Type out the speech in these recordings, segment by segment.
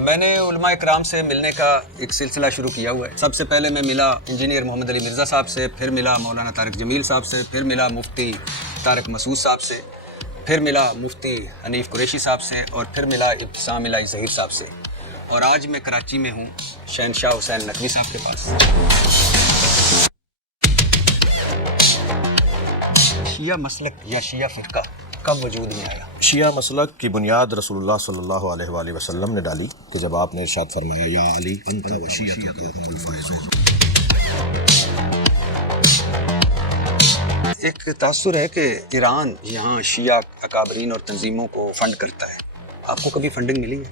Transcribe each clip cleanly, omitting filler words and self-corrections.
میں نے علماء اکرام سے ملنے کا ایک سلسلہ شروع کیا ہوا ہے. سب سے پہلے میں ملا انجینئر محمد علی مرزا صاحب سے، پھر ملا مولانا طارق جمیل صاحب سے، پھر ملا مفتی طارق مسعود صاحب سے، پھر ملا مفتی حنیف قریشی صاحب سے، اور پھر ملا ابتسام الہی ظہیر صاحب سے. اور آج میں کراچی میں ہوں شہنشاہ حسین نقوی صاحب کے پاس. شیعہ مسلک یا شیعہ فرقہ کب وجود میں آیا؟ شیعہ مسلک کی بنیاد رسول اللہ صلی اللہ علیہ وآلہ وسلم نے ڈالی کہ جب آپ نے ارشاد فرمایا یا علی انت و شیعتک هم الفائزون. ایک تاثر ہے کہ ایران یہاں شیعہ اکابرین اور تنظیموں کو فنڈ کرتا ہے. آپ کو کبھی فنڈنگ ملی ہے؟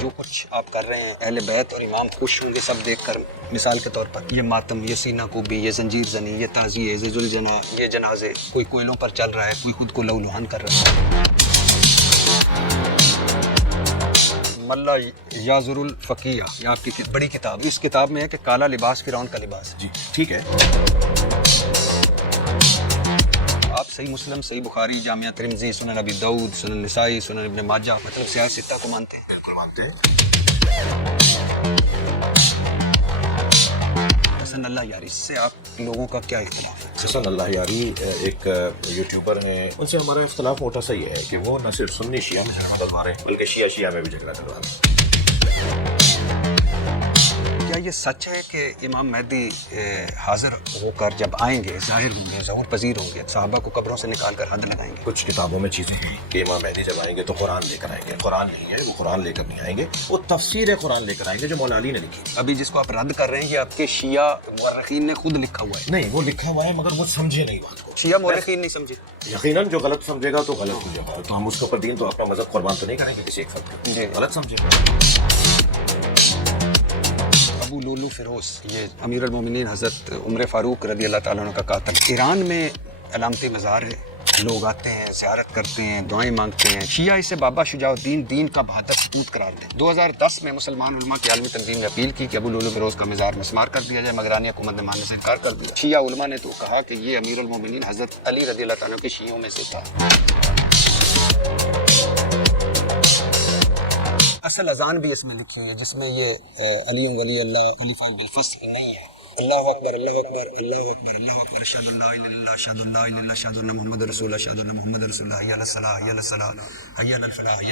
جو کچھ آپ کر رہے ہیں اہل بیت اور امام خوش ہوں گے سب دیکھ کر. مثال کے طور پر یہ ماتم، یہ سینہ کوبی، یہ زنجیر زنی، یہ تعزیے، یہ ذوالجناح، یہ جنازے، کوئی کوئلوں پر چل رہا ہے، کوئی خود کو لہولہان کر رہا ہے. ملا یازر الفقیہ یہ آپ کی بڑی کتاب. اس کتاب میں ہے کہ کالا لباس فرعون کا لباس. جی ٹھیک ہے. آپ صحیح مسلم، صحیح بخاری، جامعہ ترمذی، سنن ابی داؤد، سنن نسائی، سنن ابن ماجہ، مطلب سیاہ ستہ کو مانتے ہیں؟ بالکل مانتے ہیں. حسن اللہ یاری سے آپ لوگوں کا کیا اختلاف ہے؟ حسن اللہ یاری ایک یوٹیوبر ہیں، ان سے ہمارا اختلاف موٹا سا ہی ہے کہ وہ نہ صرف سنی شیعہ میں جھگڑا ڈلوا رہے ہیں بلکہ شیعہ شیعہ میں بھی جھگڑا ڈلوا رہے ہیں. کیا یہ سچ ہے کہ امام مہدی حاضر ہو کر جب آئیں گے ظاہر ہوں گے، ظہور پذیر ہوں گے، صحابہ کو قبروں سے نکال کر حد لگائیں گے؟ کچھ کتابوں میں چیزیں ہیں کہ امام مہدی جب آئیں گے تو قرآن لے کر آئیں گے. قرآن نہیں ہے، وہ قرآن لے کر نہیں آئیں گے، وہ تفسیر قرآن لے کر آئیں گے جو مولا علی نے لکھی. ابھی جس کو آپ رد کر رہے ہیں یہ آپ کے شیعہ مورخین نے خود لکھا ہوا ہے. نہیں، وہ لکھا ہوا ہے مگر وہ سمجھے نہیں بات کو. شیعہ مورخین نہیں سمجھے. یقیناً جو غلط سمجھے گا تو غلط ہو جائے گا، تو ہم اس کے اوپر دین تو اپنا مذہب قربان تو نہیں کریں گے کسی ایک فرد کو. جی. غلط سمجھے. ابو لولو فیروز یہ امیر المومنین حضرت عمر فاروق رضی اللہ تعالیٰ عنہ کا قاتل. ایران میں علامتی مزار ہے، لوگ آتے ہیں، زیارت کرتے ہیں، دعائیں مانگتے ہیں. شیعہ اسے بابا شجاع الدین دین کا بہادر سپوت قرار دیں. 2010 میں مسلمان علماء کی عالمی تنظیم نے اپیل کی کہ ابو لولو فیروز کا مزار مسمار کر دیا جائے، مگر ایرانی حکومت نے ماننے سے انکار کر دیا. شیعہ علماء نے تو کہا کہ یہ امیر المومنین حضرت علی رضی اللہ تعالیٰ عنہ کے شیعوں میں سے تھا. اصل اذان بھی اس میں لکھی ہے جس میں یہ علی ولی اللہ خلیفہ بالفصل نہیں ہے. اللہ اکبر اللہ اکبر اللہ اکبر اللہ اکبر اشہد ان لا الہ الا اللہ اشہد ان لا الہ الا اللہ اشہد ان محمد رسول اللہ اشہد ان محمد رسول اللہ حی علی الصلاۃ حی علی الصلاۃ حی علی الفلاح حی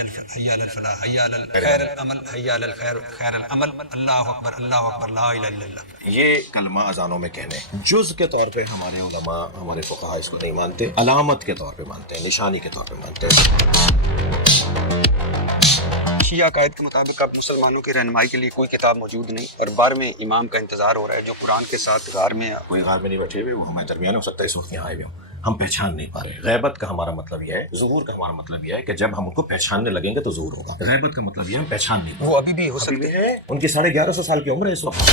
علی الفلاح حی علی الخیر العمل حی علی الخیر خیر العمل اللہ اکبر لا الہ الا اللہ. یہ کلمہ اذانوں میں کہنے جز کے طور پہ ہمارے علماء، ہمارے فقہاء اس کو نہیں مانتے، علامت کے طور پہ مانتے ہیں، نشانی کے طور پہ مانتے ہیں. شیعہ عقائد کے مطابق اب مسلمانوں کی رہنمائی کے لیے کوئی کتاب موجود نہیں اور 12ویں امام کا انتظار ہو رہا ہے جو قرآن کے ساتھ غار میں کوئی غار میں نہیں بیٹھے ہوئے، وہ ہمارے درمیان ہو سکتا ہے اس وقت یہاں آئے ہوئے ہوں، ہم پہچان نہیں پا رہے. غیبت کا ہمارا مطلب یہ ہے، ظہور کا ہمارا مطلب یہ ہے کہ جب ہم ان کو پہچاننے لگیں گے تو ظہور ہوگا. غیبت کا مطلب یہ ہے ہم پہچان نہیں پا رہے. وہ ابھی بھی ہو سکتے ہیں. ان کی 1150 سال کی عمر ہے اس وقت.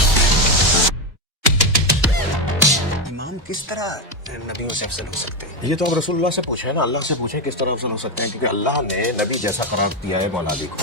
امام کس طرح نبیوں سے افضل ہو سکتے ہیں؟ یہ تو اب رسول اللہ سے پوچھیں نا، اللہ سے پوچھیں کس طرح افضل ہو سکتے ہیں، کیونکہ اللہ نے نبی جیسا قرار دیا ہے مولا علی کو.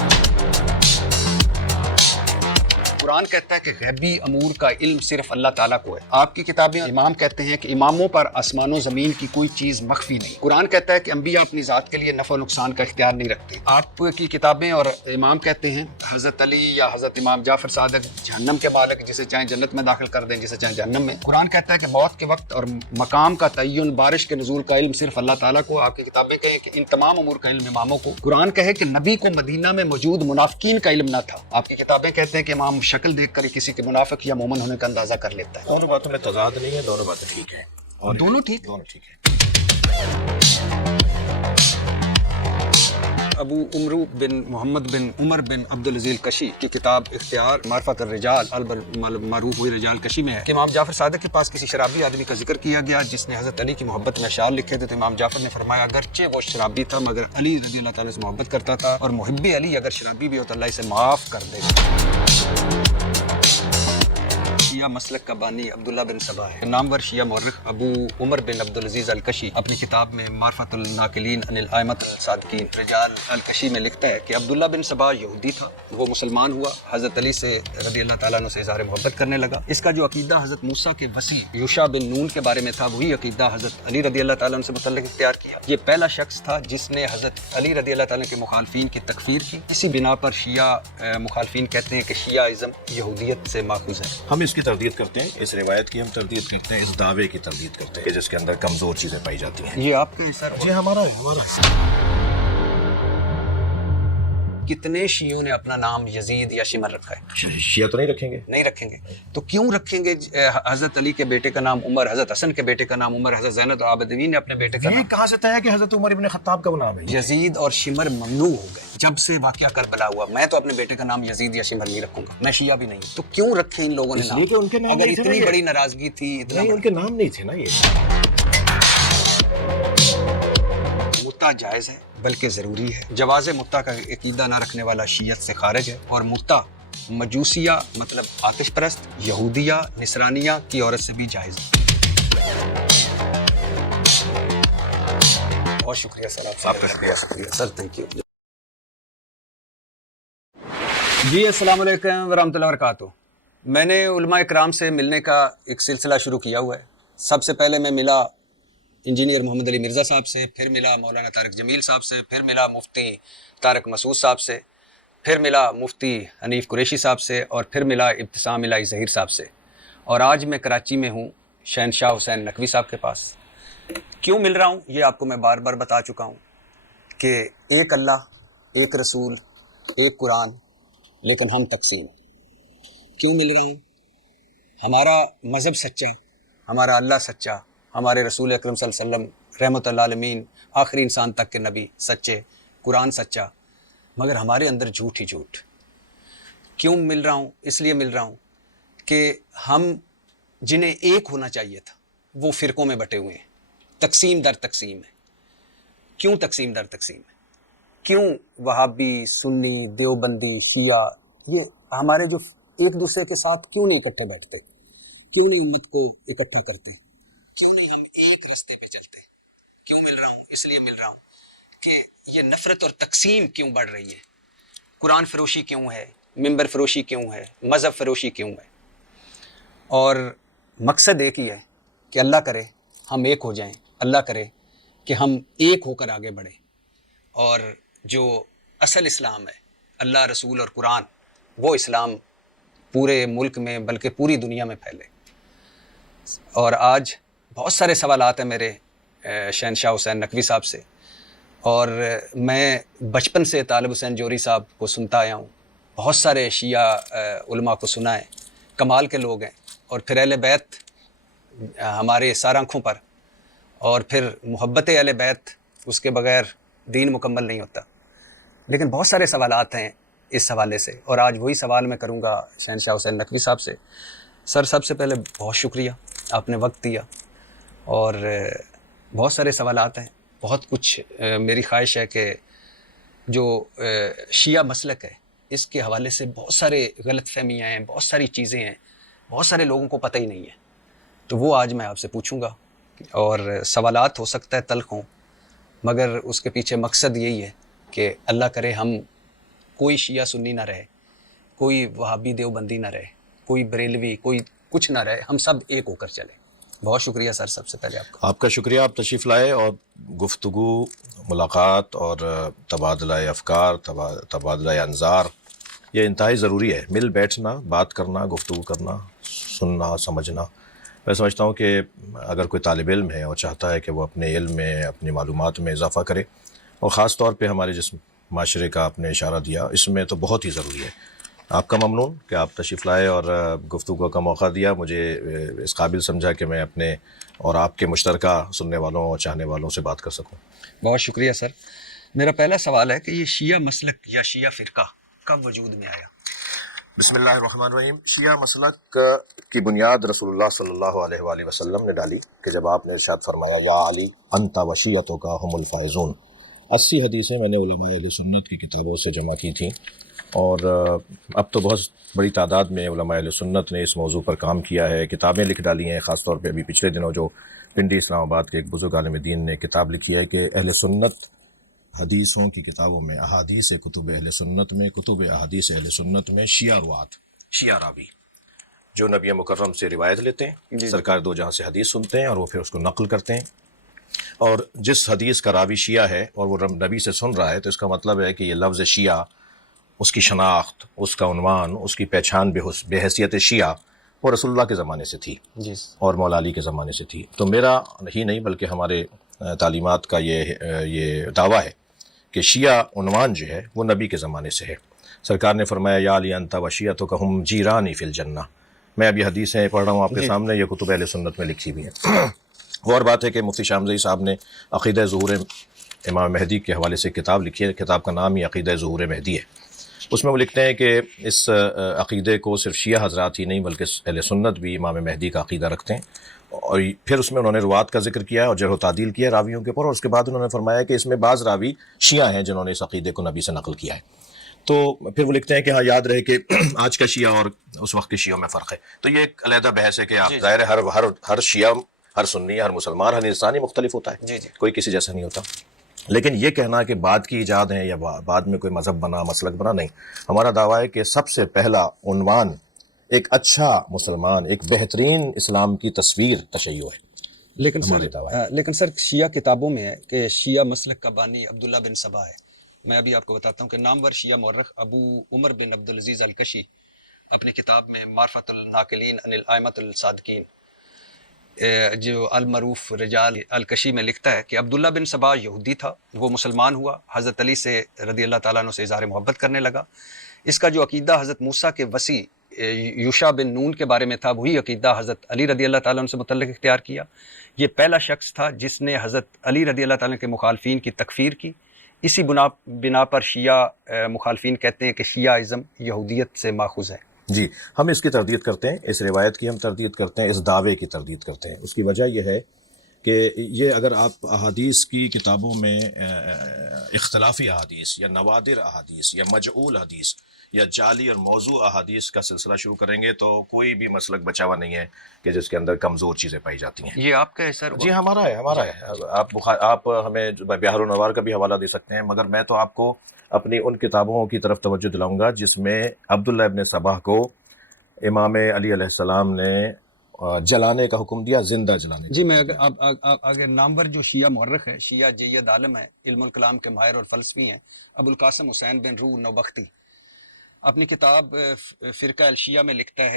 قرآن کہتا ہے کہ غیبی امور کا علم صرف اللہ تعالیٰ کو ہے. آپ کی کتابیں امام کہتے ہیں کہ اماموں پر آسمان و زمین کی کوئی چیز مخفی نہیں. قرآن کہتا ہے کہ انبیاء اپنی ذات کے لیے نفع و نقصان کا اختیار نہیں رکھتے. آپ کی کتابیں اور امام کہتے ہیں حضرت علی یا حضرت امام جعفر صادق جہنم کے مالک، جسے چاہیں جنت میں داخل کر دیں، جسے چاہیں جہنم میں. قرآن کہتا ہے کہ موت کے وقت اور مقام کا تعین، بارش کے نزول کا علم صرف اللہ تعالیٰ کو. آپ کی کتابیں کہیں کہ ان تمام امور کا علم اماموں کو. قرآن کہے کہ نبی کو مدینہ میں موجود منافقین کا علم نہ تھا. آپ کی کتابیں کہتے ہیں کہ امام شکل دیکھ کر کسی کے منافق یا مومن ہونے کا اندازہ کر لیتا ہے. دونوں باتوں میں تضاد نہیں ہے، دونوں باتیں ٹھیک ہیں. اور دونوں ٹھیک. ہے. ابو عمرو بن محمد بن عمر بن عبدالعزیز کشی کی کتاب اختیار معرفت الرجال معروف ہوئی رجال کشی میں ہے کہ امام جعفر صادق کے پاس کسی شرابی آدمی کا ذکر کیا گیا جس نے حضرت علی کی محبت میں اشعار لکھے تھے. تو امام جعفر نے فرمایا اگرچہ وہ شرابی تھا مگر علی رضی اللہ تعالیٰ سے محبت کرتا تھا، اور محب علی اگر شرابی بھی ہو تو اللہ اسے معاف کر دے گا. شیعہ مسلک کا بانی عبداللہ بن سبا ہے۔ نامور شیعہ مورخ ابو عمر بن عبدالعزیز الکشی اپنی کتاب میں معرفت الناقلین عن الائمۃ الصادقین رجال الکشی میں لکھتا ہے کہ عبداللہ بن سبا یہودی تھا، وہ مسلمان ہوا، حضرت علی سے رضی اللہ تعالیٰ عنہ سے اظہار محبت کرنے لگا۔ اس کا جو عقیدہ حضرت موسیٰ کے وسیع یوشع بن نون کے بارے میں تھا، وہی عقیدہ حضرت علی رضی اللہ تعالیٰ عنہ سے متعلق اختیار کیا۔ یہ پہلا شخص تھا جس نے حضرت علی رضی اللہ تعالیٰ کے مخالفین کی تکفیر کی۔ اسی بنا پر شیعہ مخالفین کہتے ہیں کہ شیعہ ازم یہودیت سے ماخوذ ہے۔ ہم اس کی تردید کرتے ہیں، اس روایت کی ہم تردید کرتے ہیں، اس دعوے کی تردید کرتے ہیں کہ جس کے اندر کمزور چیزیں پائی جاتی ہیں۔ یہ آپ کے سر جی ہمارا کتنے شیعوں نے اپنا نام یزید یا شمر رکھا ہے؟ شیعہ تو نہیں رکھیں گے، نہیں رکھیں گے تو کیوں رکھیں گے؟ حضرت علی کے بیٹے کا نام عمر، حضرت حسن کے بیٹے کا نام عمر، حضرت زینب العابدین نے اپنے بیٹے کا یہ نام کہاں سے طے ہے کہ حضرت عمر ابن خطاب کا وہ نام ہے؟ یزید اور شمر ممنوع ہو گئے جب سے واقعہ کربلا ہوا۔ میں تو اپنے بیٹے کا نام یزید یا شمر نہیں رکھوں گا، میں شیعہ بھی نہیں ہوں۔ تو کیوں رکھے ان لوگوں نے اس لیے کہ ان کے نام؟ نام اگر نہیں تھے نا اتنی یہ۔ بڑی ناراضگی تھی، اتنا نہیں، ان کے نام نہیں تھے نا یہ۔ متا جائز ہے بلکہ ضروری ہے۔ جواز متا کا عقیدہ نہ رکھنے والا شیعت سے خارج ہے، اور متا مجوسیہ مطلب آتش پرست، یہودیہ نصرانیہ کی عورت سے بھی جائز ہے۔ بہت شکریہ سر، آپ کا شکریہ سر، تھینک یو جی۔ السلام علیکم ورحمۃ اللہ وبرکاتہ۔ میں نے علماء اکرام سے ملنے کا ایک سلسلہ شروع کیا ہوا ہے۔ سب سے پہلے میں ملا انجینئر محمد علی مرزا صاحب سے، پھر ملا مولانا طارق جمیل صاحب سے، پھر ملا مفتی طارق مسعود صاحب سے، پھر ملا مفتی حنیف قریشی صاحب سے، اور پھر ملا ابتسام الہی ظہیر صاحب سے، اور آج میں کراچی میں ہوں شہنشاہ حسین نقوی صاحب کے پاس۔ کیوں مل رہا ہوں یہ آپ کو میں بار بار بتا چکا ہوں کہ ایک اللہ، ایک رسول، ایک قرآن، لیکن ہم تقسیم۔ کیوں مل رہا ہوں؟ ہمارا مذہب سچا، ہمارا اللہ سچا، ہمارے رسول اکرم صلی اللہ علیہ وسلم رحمۃ اللہ عالمین آخری انسان تک کے نبی سچے، قرآن سچا، مگر ہمارے اندر جھوٹ ہی جھوٹ۔ کیوں مل رہا ہوں؟ اس لیے مل رہا ہوں کہ ہم جنہیں ایک ہونا چاہیے تھا وہ فرقوں میں بٹے ہوئے ہیں، تقسیم در تقسیم ہے۔ کیوں تقسیم در تقسیم ہے؟ کیوں وہابی، سنی، دیوبندی، شیعہ، یہ ہمارے جو ایک دوسرے کے ساتھ کیوں نہیں اکٹھے بیٹھتے؟ کیوں نہیں امت کو اکٹھا کرتے؟ کیوں نہیں ہم ایک راستے پہ چلتے؟ کیوں مل رہا ہوں؟ اس لیے مل رہا ہوں کہ یہ نفرت اور تقسیم کیوں بڑھ رہی ہے؟ قرآن فروشی کیوں ہے؟ ممبر فروشی کیوں ہے؟ مذہب فروشی کیوں ہے؟ اور مقصد ایک ہی ہے کہ اللہ کرے ہم ایک ہو جائیں، اللہ کرے کہ ہم ایک ہو کر آگے بڑھیں، اور جو اصل اسلام ہے، اللہ، رسول اور قرآن، وہ اسلام پورے ملک میں بلکہ پوری دنیا میں پھیلے۔ اور آج بہت سارے سوالات ہیں میرے شہنشاہ حسین نقوی صاحب سے، اور میں بچپن سے طالب حسین جوہری صاحب کو سنتا آیا ہوں، بہت سارے شیعہ علماء کو سنا ہے، کمال کے لوگ ہیں، اور پھر اہل بیت ہمارے سار آنکھوں پر، اور پھر محبت اہل بیت، اس کے بغیر دین مکمل نہیں ہوتا۔ لیکن بہت سارے سوالات ہیں اس حوالے سے، اور آج وہی سوال میں کروں گا شہنشاہ حسین نقوی صاحب سے۔ سر، سب سے پہلے بہت شکریہ، آپ نے وقت دیا، اور بہت سارے سوالات ہیں، بہت کچھ میری خواہش ہے کہ جو شیعہ مسلک ہے اس کے حوالے سے بہت سارے غلط فہمیاں ہیں، بہت ساری چیزیں ہیں، بہت سارے لوگوں کو پتہ ہی نہیں ہے، تو وہ آج میں آپ سے پوچھوں گا، اور سوالات ہو سکتا ہے تلخ ہوں، مگر اس کے پیچھے مقصد یہی ہے کہ اللہ کرے ہم کوئی شیعہ سنی نہ رہے، کوئی وہابی دیوبندی نہ رہے، کوئی بریلوی، کوئی کچھ نہ رہے، ہم سب ایک ہو کر چلیں۔ بہت شکریہ سر، سب سے پہلے آپ کا شکریہ، آپ تشریف لائے، اور گفتگو، ملاقات اور تبادلہ افکار، تبادلہ انظار یہ انتہائی ضروری ہے۔ مل بیٹھنا، بات کرنا، گفتگو کرنا، سننا، سمجھنا۔ میں سمجھتا ہوں کہ اگر کوئی طالب علم ہے اور چاہتا ہے کہ وہ اپنے علم میں، اپنی معلومات میں اضافہ کرے، اور خاص طور پہ ہمارے جس معاشرے کا آپ نے اشارہ دیا، اس میں تو بہت ہی ضروری ہے۔ آپ کا ممنون کہ آپ تشریف لائے اور گفتگو کا موقع دیا، مجھے اس قابل سمجھا کہ میں اپنے اور آپ کے مشترکہ سننے والوں اور چاہنے والوں سے بات کر سکوں۔ بہت شکریہ سر۔ میرا پہلا سوال ہے کہ یہ شیعہ مسلک یا شیعہ فرقہ کب وجود میں آیا؟ بسم اللہ الرحمن الرحیم۔ شیعہ مسلک کی بنیاد رسول اللہ صلی اللہ علیہ وآلہ وسلم نے ڈالی کہ جب آپ نے ارشاد فرمایا یا علی انت و شیعتک ہم الفائزون۔ 80 حدیثیں میں نے علماء اہل سنت کی کتابوں سے جمع کی تھیں، اور اب تو بہت بڑی تعداد میں علماء اہل سنت نے اس موضوع پر کام کیا ہے، کتابیں لکھ ڈالی ہیں. خاص طور پہ ابھی پچھلے دنوں جو پنڈی اسلام آباد کے ایک بزرگ عالم دین نے کتاب لکھی ہے کہ اہل سنت حدیثوں کی کتابوں میں، احادیث کتب اہل سنت میں، کتب احادیث اہل سنت میں شیعہ روات، شیعہ راوی جو نبی مکرم سے روایت لیتے ہیں، سرکار دو جہاں سے حدیث سنتے ہیں اور وہ پھر اس کو نقل کرتے ہیں. اور جس حدیث کا راوی شیعہ ہے اور وہ نبی سے سن رہا ہے تو اس کا مطلب ہے کہ یہ لفظ شیعہ، اس کی شناخت، اس کا عنوان، اس کی پہچان بے حیثیت شیعہ وہ رسول اللہ کے زمانے سے تھی اور مولا علی کے زمانے سے تھی. تو میرا ہی نہیں بلکہ ہمارے تعلیمات کا یہ دعویٰ ہے کہ شیعہ عنوان جو ہے وہ نبی کے زمانے سے ہے. سرکار نے فرمایا یا علی انت و شیعتکہم جیرانی فی الجنہ. میں ابھی حدیثیں پڑھ رہا ہوں آپ کے سامنے، یہ کتب اہل سنت میں لکھی ہوئی ہیں. وہ اور بات ہے کہ مفتی شامزئی صاحب نے عقیدہ ظہور امام مہدی کے حوالے سے کتاب لکھی ہے. کتاب کا نام ہی عقیدہ ظہور مہدی ہے. اس میں وہ لکھتے ہیں کہ اس عقیدے کو صرف شیعہ حضرات ہی نہیں بلکہ اہل سنت بھی امام مہدی کا عقیدہ رکھتے ہیں. اور پھر اس میں انہوں نے روات کا ذکر کیا اور جرح و تعدیل کیا راویوں کے اوپر، اور اس کے بعد انہوں نے فرمایا کہ اس میں بعض راوی شیعہ ہیں جنہوں نے اس عقیدے کو نبی سے نقل کیا ہے. تو پھر وہ لکھتے ہیں کہ ہاں یاد رہے کہ آج کا شیعہ اور اس وقت کے شیعوں میں فرق ہے. تو یہ ایک علیحدہ بحث ہے کہ آپ ظاہر ہے ہر شیعہ، ہر سنی، ہر مسلمان، ہر انسانی مختلف ہوتا ہے، کوئی کسی جیسا نہیں ہوتا. لیکن یہ کہنا کہ بعد کی ایجاد ہیں یا بعد میں کوئی مذہب بنا، مسلک بنا، نہیں. ہمارا دعویٰ ہے کہ سب سے پہلا عنوان ایک اچھا مسلمان، ایک بہترین اسلام کی تصویر تشیع ہے. لیکن سر شیعہ کتابوں میں ہے کہ شیعہ مسلک کا بانی عبداللہ بن سبا ہے. میں ابھی آپ کو بتاتا ہوں کہ نامور شیعہ مورخ ابو عمر بن عبدالعزیز الکشی اپنی کتاب میں معرفت الناقلین عن الائمۃ الصادقین جو المعروف رجال الکشی میں لکھتا ہے کہ عبداللہ بن سبا یہودی تھا، وہ مسلمان ہوا، حضرت علی سے رضی اللہ تعالیٰ عنہ سے اظہار محبت کرنے لگا. اس کا جو عقیدہ حضرت موسیٰ کے وصی یوشع بن نون کے بارے میں تھا، وہی عقیدہ حضرت علی رضی اللہ تعالیٰ عنہ سے متعلق اختیار کیا. یہ پہلا شخص تھا جس نے حضرت علی رضی اللہ تعالیٰ عنہ کے مخالفین کی تکفیر کی. اسی بنا پر شیعہ مخالفین کہتے ہیں کہ شیعہ ازم یہودیت سے ماخوذ ہے. جی، ہم اس کی تردید کرتے ہیں، اس روایت کی ہم تردید کرتے ہیں، اس دعوے کی تردید کرتے ہیں. اس کی وجہ یہ ہے کہ یہ اگر آپ احادیث کی کتابوں میں اختلافی احادیث یا نوادر احادیث یا مجعول حدیث یا جعلی اور موضوع احادیث کا سلسلہ شروع کریں گے تو کوئی بھی مسلک بچا ہوا نہیں ہے کہ جس کے اندر کمزور چیزیں پائی جاتی ہیں. یہ آپ کا ہے سر؟ جی ہمارا ہے. آپ ہمیں بہار النوار کا بھی حوالہ دے سکتے ہیں، مگر میں تو آپ کو اپنی ان کتابوں کی طرف توجہ دلاؤں گا جس میں عبداللہ ابن سبا کو امام علی علیہ السلام نے جلانے کا حکم دیا، زندہ جلانے کا. جی میں اگر نامور جو شیعہ مورخ ہے، شیعہ جید عالم ہے، علم الکلام کے ماہر اور فلسفی ہیں، ابو القاسم حسین بن روح نوبختی اپنی کتاب فرقہ الشیعہ میں لکھتے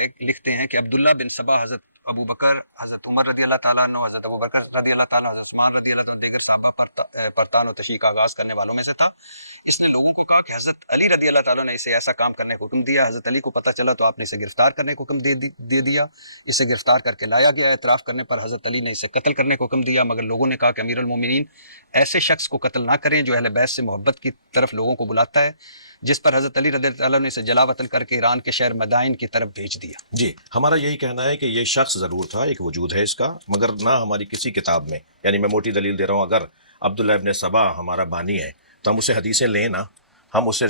ہیں کہ عبداللہ بن سبا حضرت ابو بکر، حضرت عمر رضی اللہ تعالیٰ عنہ، حضرت ابو بکر رضی اللہ تعالیٰ عنہ، حضرت عثمان رضی اللہ عنہ، دیگر صحابہ پر تان و تشیع کا آغاز کرنے والوں میں سے تھا. اس نے لوگوں کو کہا کہ حضرت علی رضی اللہ تعالیٰ نے اسے ایسا کام کرنے کا حکم دیا. حضرت علی کو پتہ چلا تو آپ نے اسے گرفتار کرنے کا حکم دے دیا. اسے گرفتار کر کے لایا گیا. اعتراف کرنے پر حضرت علی نے اسے قتل کرنے کا حکم دیا، مگر لوگوں نے کہا کہ امیر المومنین ایسے شخص کو قتل نہ کریں جو اہل بیت سے محبت کی طرف لوگوں کو بلاتا ہے، جس پر حضرت علی رضی اللہ عنہ نے اسے جلا وطن کر کے ایران کے شہر مدائن کی طرف بھیج دیا. جی ہمارا یہی کہنا ہے کہ یہ شخص ضرور تھا، ایک وجود ہے اس کا، مگر نہ ہماری کسی کتاب میں، یعنی میں موٹی دلیل دے رہا ہوں، اگر عبداللہ ابن سبا ہمارا بانی ہے تو ہم اسے حدیثیں لیں نا، ہم اسے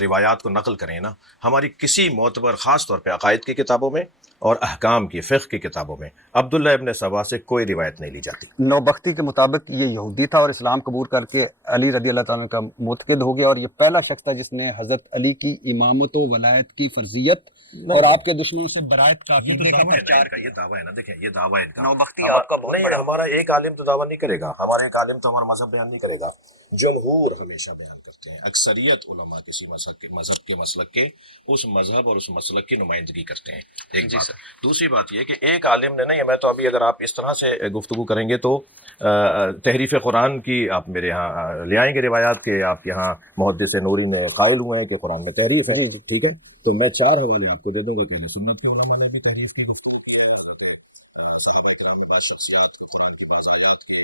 روایات کو نقل کریں نا. ہماری کسی معتبر خاص طور پہ عقائد کی کتابوں میں اور احکام کی فقہ کی کتابوں میں عبداللہ ابن سبا سے کوئی روایت نہیں لی جاتی. نوبختی کے مطابق یہ یہودی تھا اور اسلام قبول کر کے علی رضی اللہ تعالیٰ کا معتقد ہو گیا، اور یہ پہلا شخص تھا جس نے حضرت علی کی امامت و ولایت کی فرضیت اور آپ کے دشمنوں سے برائت کا عقیدے کا پرچار کیا. یہ دعویٰ ہے نا، دیکھیں یہ دعویٰ ہے ان کا. نوبختی آپ کا بہت بڑا. ہمارا ایک عالم تو دعویٰ نہیں کرے گا، ہمارا ایک عالم تو ہمارا مذہب بیان نہیں کرے گا. جمہور ہمیشہ بیان کرتے ہیں، اکثریت علماء کسی مذہب کے مسلک کے اس مذہب اور اس مسلک کی نمائندگی کرتے ہیں. ایک بات. دوسری بات یہ کہ ایک عالم نے نہیں، میں تو ابھی اگر آپ اس طرح سے گفتگو کریں گے تو تحریف قرآن کی آپ میرے یہاں لے آئیں گے روایات کے، آپ یہاں محدث نوری میں قائل ہوئے ہیں کہ قرآن میں تحریف ہے. ٹھیک ہے، تو میں 4 حوالے آپ کو دے دوں گا کہ سنت کے علماء نے بھی تحریف کی گفتگو کی ہے. صحابہ کرام میں بعض شخصیات قرآن کی بعض آیات کے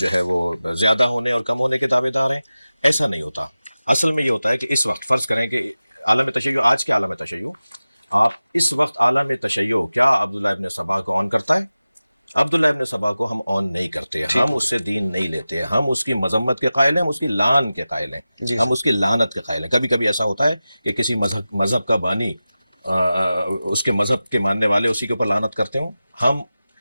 جو ہے وہ زیادہ ہونے اور کم ہونے کی دعوے دار ہیں. ایسا نہیں ہوتا. اصل میں یہ ہوتا ہے کہ اس وقت فرض کریں کہ عالم تشیع، آج کا عالم تشیع، اس وقت عالم تشیع کیا عبداللہ ابن سبا کو امن کرتا ہے؟ عبداللہ ابن سبا کو ہم آن نہیں کرتے، ہم اس سے دین نہیں لیتے، ہم اس کی مذمت کے قائل ہیں، ہم اس کی لعن کے قائل ہیں، ہم اس کی لعنت کے قائل ہیں۔ کبھی کبھی ایسا ہوتا ہے کہ کسی مذہب کا بانی اس کے مذہب کے ماننے والے اسی کے اوپر لعنت کرتے ہوں، ہم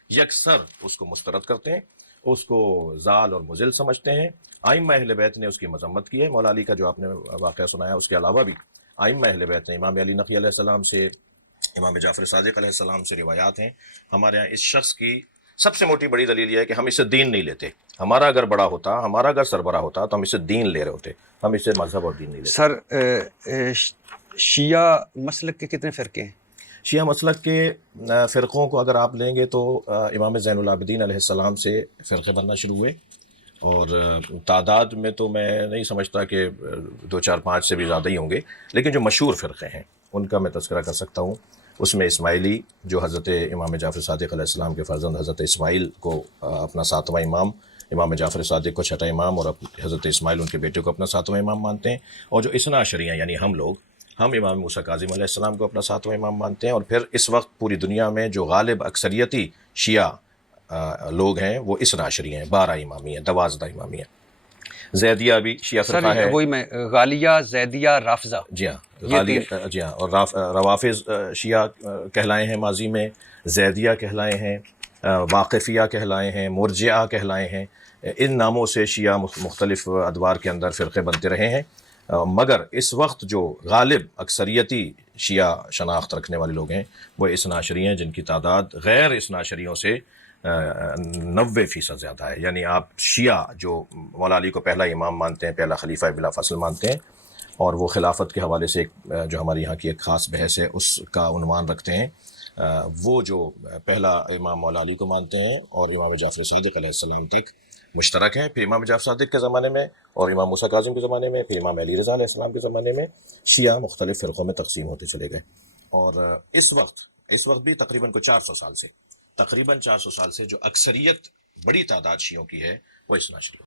یکسر اس کو مسترد کرتے ہیں، اس کو ضال اور مضل سمجھتے ہیں۔ ائمہ اہل بیت نے اس کی مذمت کی ہے، مولا علی کا جو آپ نے واقعہ سنایا اس کے علاوہ بھی ائمہ اہل بیت نے، امام علی نقی علیہ السلام سے، امام جعفر صادق علیہ السلام سے روایات ہیں۔ ہمارے یہاں اس شخص کی سب سے موٹی بڑی دلیل یہ ہے کہ ہم اس سے دین نہیں لیتے، ہمارا اگر بڑا ہوتا، ہمارا اگر سربراہ ہوتا تو ہم اس سے دین لے رہے ہوتے، ہم اس سے مذہب اور دین نہیں لیتے۔ سر شیعہ مسلک کے کتنے فرقے ہیں؟ شیعہ مسلک کے فرقوں کو اگر آپ لیں گے تو امام زین العابدین علیہ السلام سے فرقے بننا شروع ہوئے، اور تعداد میں تو میں نہیں سمجھتا کہ 2 4 5 سے بھی زیادہ ہی ہوں گے، لیکن جو مشہور فرقے ہیں ان کا میں تذکرہ کر سکتا ہوں۔ اس میں اسماعیلی، جو حضرت امام جعفر صادق علیہ السلام کے فرزند حضرت اسماعیل کو اپنا 7واں امام، امام جعفر صادق کو 6واں امام، اور حضرت اسماعیل ان کے بیٹے کو اپنا 7واں امام مانتے ہیں۔ اور جو اثنا عشریہ یعنی ہم لوگ، ہم امام موسیٰ کاظم علیہ السلام کو اپنا 7واں امام مانتے ہیں۔ اور پھر اس وقت پوری دنیا میں جو غالب اکثریتی شیعہ لوگ ہیں وہ اثنا عشری ہیں، 12 امامی ہیں، 12 امامی ہیں۔ زیدیہ بھی شیعہ سر فرقہ ہے، وہی میں غالیہ، زیدیہ، رافضہ، جی ہاں، یہ غالیہ، تین۔ جی ہاں، اور روافظ شیعہ کہلائے ہیں ماضی میں، زیدیہ کہلائے ہیں، واقفیہ کہلائے ہیں، مرجعہ کہلائے ہیں۔ ان ناموں سے شیعہ مختلف ادوار کے اندر فرقے بنتے رہے ہیں، مگر اس وقت جو غالب اکثریتی شیعہ شناخت رکھنے والے لوگ ہیں وہ اثنا عشری ہیں، جن کی تعداد غیر اثنا عشریوں سے 90% زیادہ ہے۔ یعنی آپ شیعہ جو مولا علی کو پہلا امام مانتے ہیں، پہلا خلیفہ بلا فصل مانتے ہیں، اور وہ خلافت کے حوالے سے ایک جو ہماری یہاں کی ایک خاص بحث ہے اس کا عنوان رکھتے ہیں، وہ جو پہلا امام مولا علی کو مانتے ہیں اور امام جعفر صادق علیہ السلام تک مشترک ہیں۔ پھر امام جعفر صادق کے زمانے میں اور امام موسیٰ کاظم کے زمانے میں، پھر امام علی رضا علیہ السلام کے زمانے میں شیعہ مختلف فرقوں میں تقسیم ہوتے چلے گئے۔ اور اس وقت بھی تقریباً 400 سال سے جو اکثریت بڑی تعداد شیعوں کی ہے وہ اثنا عشری